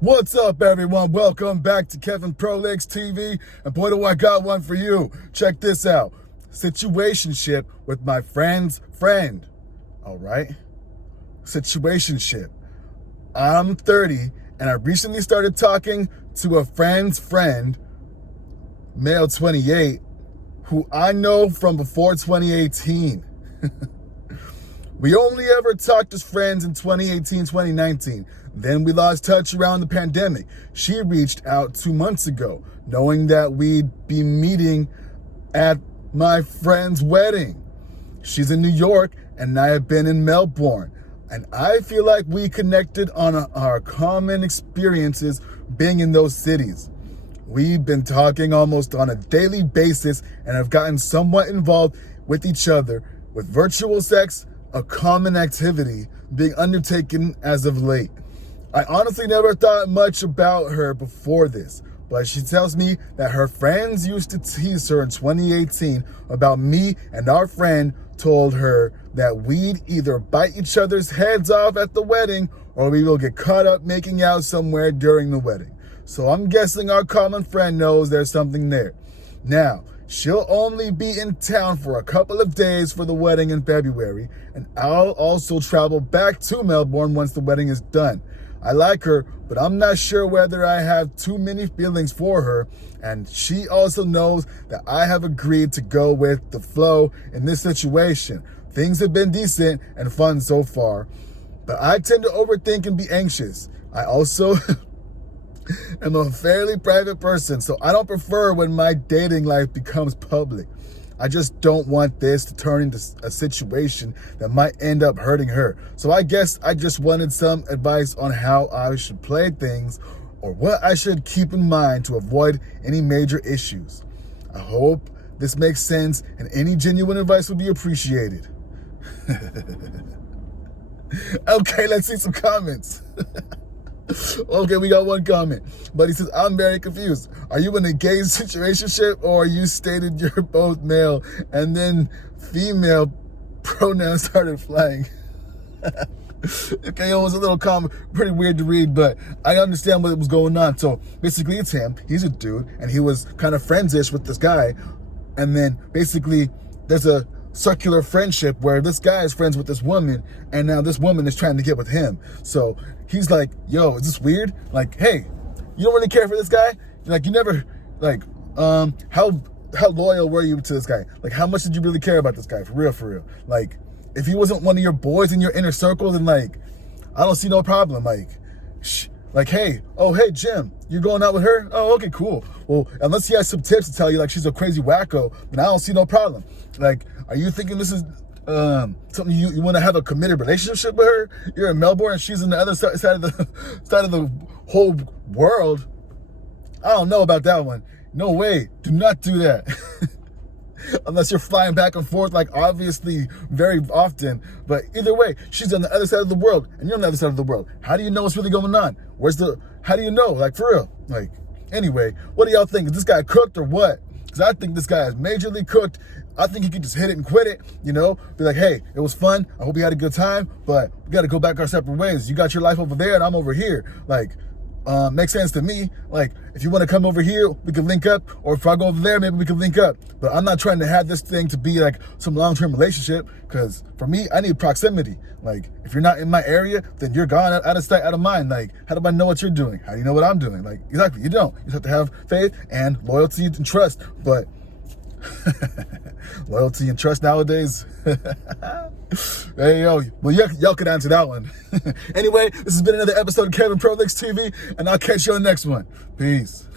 What's up, everyone? Welcome back to Kevin Prolex TV. And boy, do I got one for you. Check this out. Situationship with my friend's friend. All right? Situationship. I'm 30, and I recently started talking to a friend's friend, male 28, who I know from before 2018. We only ever talked as friends in 2018, 2019. Then we lost touch around the pandemic. She reached out 2 months ago, knowing that we'd be meeting at my friend's wedding. She's in New York, and I have been in Melbourne. And I feel like we connected on our common experiences being in those cities. We've been talking almost on a daily basis and have gotten somewhat involved with each other, with virtual sex a common activity being undertaken as of late. I honestly never thought much about her before this, but she tells me that her friends used to tease her in 2018 about me, and our friend told her that we'd either bite each other's heads off at the wedding or we will get caught up making out somewhere during the wedding. So I'm guessing our common friend knows there's something there. Now, she'll only be in town for a couple of days for the wedding in February, and I'll also travel back to Melbourne once the wedding is done. I like her, but I'm not sure whether I have too many feelings for her, and she also knows that I have agreed to go with the flow in this situation. Things have been decent and fun so far, but I tend to overthink and be anxious. I also am a fairly private person, so I don't prefer when my dating life becomes public. I just don't want this to turn into a situation that might end up hurting her. So I guess I just wanted some advice on how I should play things or what I should keep in mind to avoid any major issues. I hope this makes sense, and any genuine advice would be appreciated. Okay, let's see some comments. Okay, we got one comment, but he says, I'm very confused. Are you in a gay situationship, or you stated you're both male and then female pronouns started flying? Okay, it was a little comment, pretty weird to read, but I understand what was going on. So basically it's him, he's a dude, and he was kind of friends-ish with this guy, and then basically there's a circular friendship where this guy is friends with this woman, and now this woman is trying to get with him. So he's like, yo, is this weird? Like, hey, you don't really care for this guy? Like, you never, like, how loyal were you to this guy? Like, how much did you really care about this guy? For real. Like, if he wasn't one of your boys in your inner circle, then, like, I don't see no problem. Like, hey, Jim, you're going out with her? Oh, okay, cool. Well, unless he has some tips to tell you, like she's a crazy wacko, then I don't see no problem. Like, are you thinking this is something you want to have a committed relationship with her? You're in Melbourne and she's on the other side of the whole world. I don't know about that one. No way. Do not do that. Unless you're flying back and forth, like obviously very often. But either way, she's on the other side of the world and you're on the other side of the world. How do you know what's really going on? How do you know? Like, for real. Like, anyway, what do y'all think? Is this guy cooked or what? Because I think this guy is majorly cooked. I think he could just hit it and quit it, you know? Be like, hey, it was fun. I hope you had a good time, but we got to go back our separate ways. You got your life over there and I'm over here. Like, makes sense to me. Like, if you want to come over here, we can link up. Or if I go over there, maybe we can link up. But I'm not trying to have this thing to be like some long-term relationship, because for me, I need proximity. Like, if you're not in my area, then you're gone, out of sight, out of mind. Like, how do I know what you're doing? How do you know what I'm doing? Like, exactly, you don't. You just have to have faith and loyalty and trust. But loyalty and trust nowadays. Hey, yo, well, y'all could answer that one. Anyway, this has been another episode of Kevin Prolex TV, and I'll catch you on the next one. Peace.